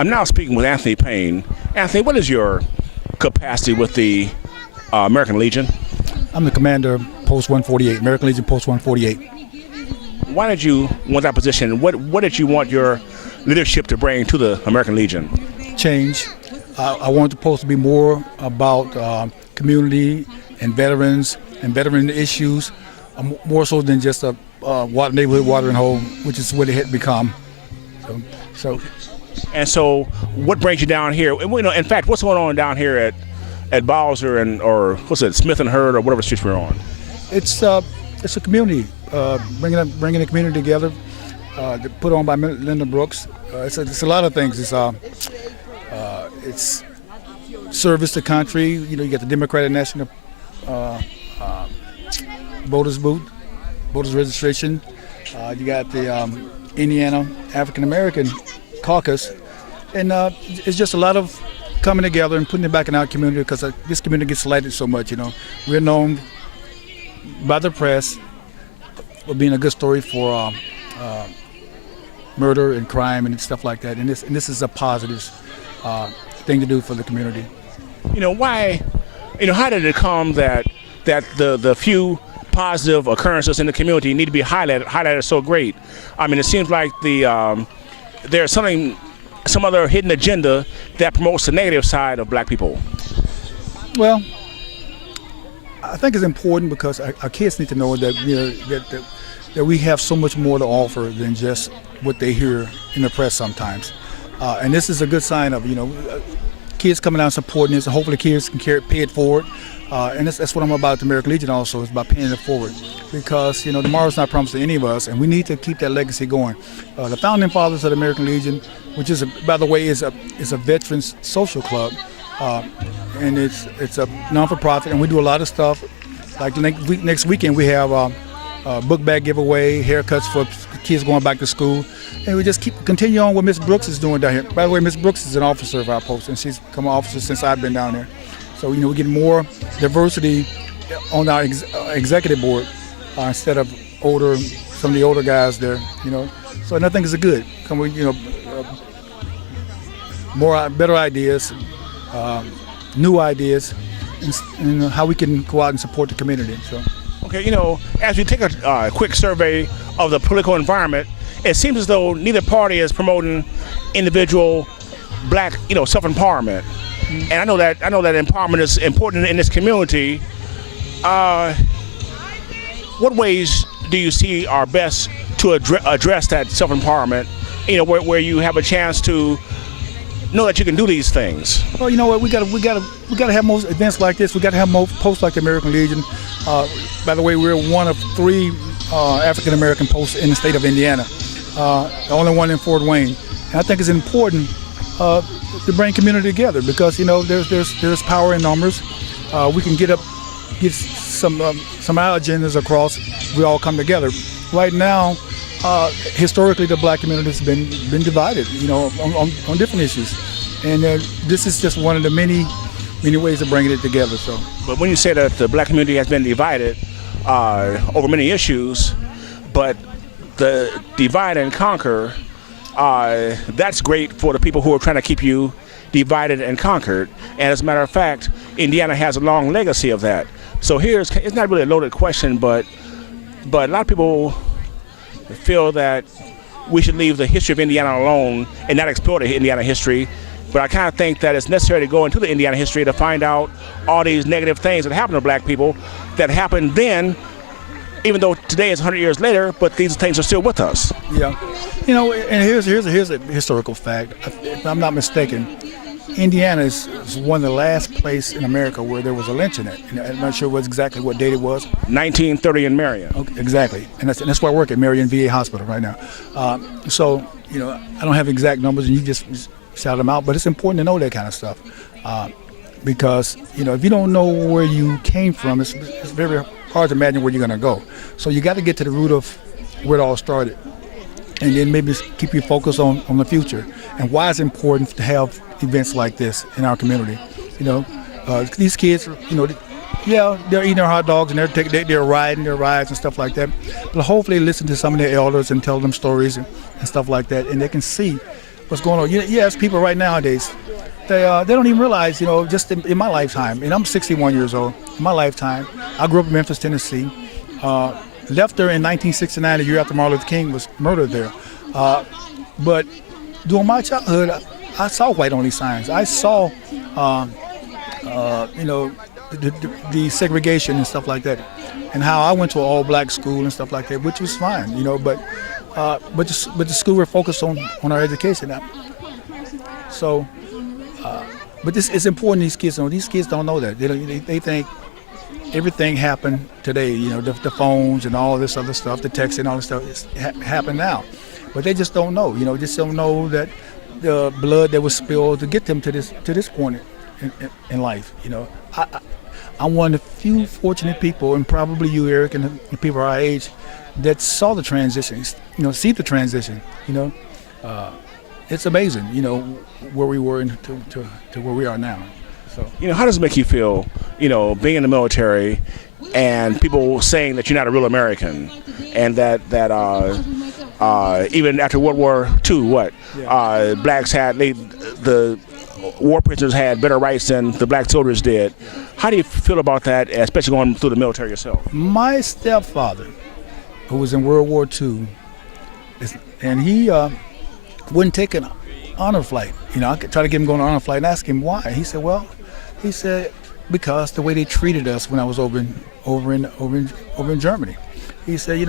I'm now speaking with Anthony Payne. Anthony, what is your capacity with the American Legion? I'm the commander of Post 148, American Legion Post 148. Why did you want that position? What did you want your leadership to bring to the American Legion? Change. I wanted the post to be more about community and veterans and veteran issues, more so than just a neighborhood watering hole, which is what it had become. And so, what brings you down here? In fact, what's going on down here at Bowser or what's it, Smith and Hurd or whatever street we're on? It's a community, bringing the community together. Put on by Linda Brooks. It's a lot of things. It's service to country. You know, you got the Democratic National voters registration. You got the Indiana African American Caucus, and it's just a lot of coming together and putting it back in our community, because this community gets slighted so much. You know, we're known by the press for being a good story for murder and crime and stuff like that, and this is a positive thing to do for the community. You know, why? You know, how did it come that the few positive occurrences in the community need to be highlighted so great? I mean, it seems like there's some other hidden agenda that promotes the negative side of black people. Well, I think it's important because our kids need to know that, you know, that we have so much more to offer than just what they hear in the press sometimes. And this is a good sign of, you know, kids coming out and supporting this, and hopefully kids can pay it forward. And that's what I'm about at the American Legion also, is about paying it forward. Because, you know, tomorrow's not promised to any of us, and we need to keep that legacy going. The founding fathers of the American Legion, which is, by the way, is a veterans social club, and it's a non-for-profit, and we do a lot of stuff. Like next weekend we have a book bag giveaway, haircuts for kids going back to school, and we just continue on what Miss Brooks is doing down here. By the way, Miss Brooks is an officer of our post, and she's become an officer since I've been down there. So, you know, we get more diversity on our executive board instead of some of the older guys there, you know. So, and I think it's a good, you know, better ideas, new ideas, and how we can go out and support the community. So. Okay, you know, as we take a quick survey of the political environment, it seems as though neither party is promoting individual black, you know, self-empowerment. And I know that empowerment is important in this community. What ways do you see are best to address that self-empowerment? You know, where you have a chance to know that you can do these things. Well, you know what? We got to have more events like this. We got to have more posts like the American Legion. By the way, we're one of 3 African American posts in the state of Indiana. The only one in Fort Wayne. And I think it's important to bring community together, because, you know, there's power in numbers. We can get some our agendas across. We all come together. Right now, historically, the black community has been divided, you know, on different issues, and this is just one of the many ways of bringing it together. So, but when you say that the black community has been divided over many issues, but the divide and conquer, that's great for the people who are trying to keep you divided and conquered. And as a matter of fact, Indiana has a long legacy of that. So it's not really a loaded question, but a lot of people feel that we should leave the history of Indiana alone and not explore the Indiana history. But I kind of think that it's necessary to go into the Indiana history to find out all these negative things that happened to black people that happened then, even though today is 100 years later, but these things are still with us. Yeah. You know, and here's a historical fact. If I'm not mistaken, Indiana is one of the last places in America where there was a lynch in it. And I'm not sure exactly what date it was. 1930 in Marion. Okay, exactly. And that's where I work at Marion VA Hospital right now. So, you know, I don't have exact numbers, and you just shout them out, but it's important to know that kind of stuff. Because, you know, if you don't know where you came from, it's very hard to imagine where you're going to go. So you got to get to the root of where it all started, and then maybe keep you focused on the future and why it's important to have events like this in our community. You know, these kids, you know, yeah, they're eating their hot dogs and they're riding their rides and stuff like that. But hopefully listen to some of their elders and tell them stories and stuff like that, and they can see what's going on. You ask people right nowadays, they don't even realize, just in my lifetime, and I'm 61 years old, in my lifetime, I grew up in Memphis, Tennessee, left there in 1969, the year after Martin Luther King was murdered there. But during my childhood, I saw white-only signs. I saw, the segregation and stuff like that, and how I went to an all-black school and stuff like that, which was fine, but the school were focused on our education now. So, but this is important. These kids don't know that. They think everything happened today. The phones and all this other stuff, the texting and all this stuff happened now, but they just don't know. Just don't know that the blood that was spilled to get them to this point in life. I'm one of the few fortunate people, and probably you, Eric, and the people our age, that saw the transitions. See the transition. It's amazing. Where we were to where we are now. So. How does it make you feel? Being in the military, and people saying that you're not a real American, and that even after World War II, blacks had the war prisoners had better rights than the black soldiers did. How do you feel about that, especially going through the military yourself? My stepfather, who was in World War II, and he wouldn't take an honor flight. I could try to get him going on an honor flight and ask him why. He said, because the way they treated us when I was over in Germany. He said,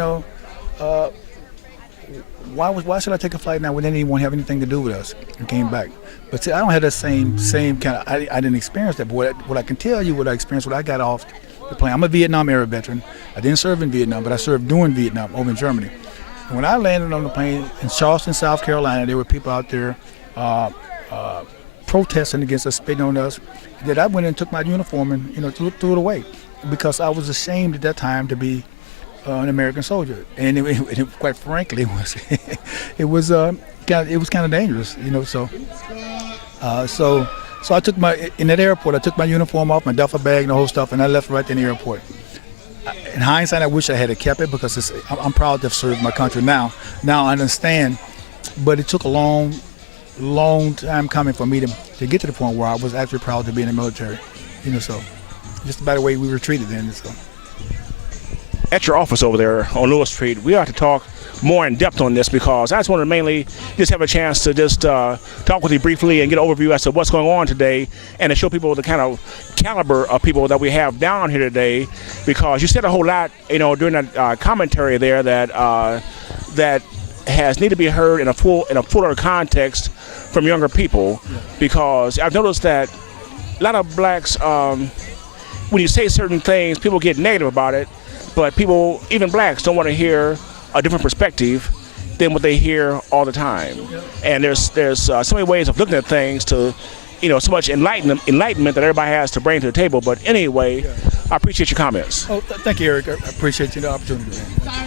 why should I take a flight now when they didn't want to have anything to do with us? And came back. But see, I don't have that same kind of. I didn't experience that. But what I can tell you, what I experienced, what I got off the plane. I'm a Vietnam era veteran. I didn't serve in Vietnam, but I served during Vietnam over in Germany. And when I landed on the plane in Charleston, South Carolina, there were people out there protesting against us, spitting on us. That I went and took my uniform and threw it away, because I was ashamed at that time to be an American soldier, and it quite frankly it was kind of dangerous, So I took in that airport. I took my uniform off, my duffel bag, and the whole stuff, and I left right in the airport. In hindsight, I wish I had kept it, because I'm proud to have served my country now. Now I understand, but it took a long time coming for me to get to the point where I was actually proud to be in the military, So just by the way we were treated then. So. At your office over there on Lewis Street, we ought to talk more in depth on this, because I just want to mainly just have a chance to just talk with you briefly and get an overview as to what's going on today, and to show people the kind of caliber of people that we have down here today, because you said a whole lot, during that commentary there that has need to be heard in a fuller context from younger people, because I've noticed that a lot of blacks, when you say certain things, people get negative about it. But people, even blacks, don't want to hear a different perspective than what they hear all the time. And there's so many ways of looking at things to, so much enlightenment that everybody has to bring to the table. But anyway, I appreciate your comments. Oh, thank you, Eric. I appreciate the opportunity.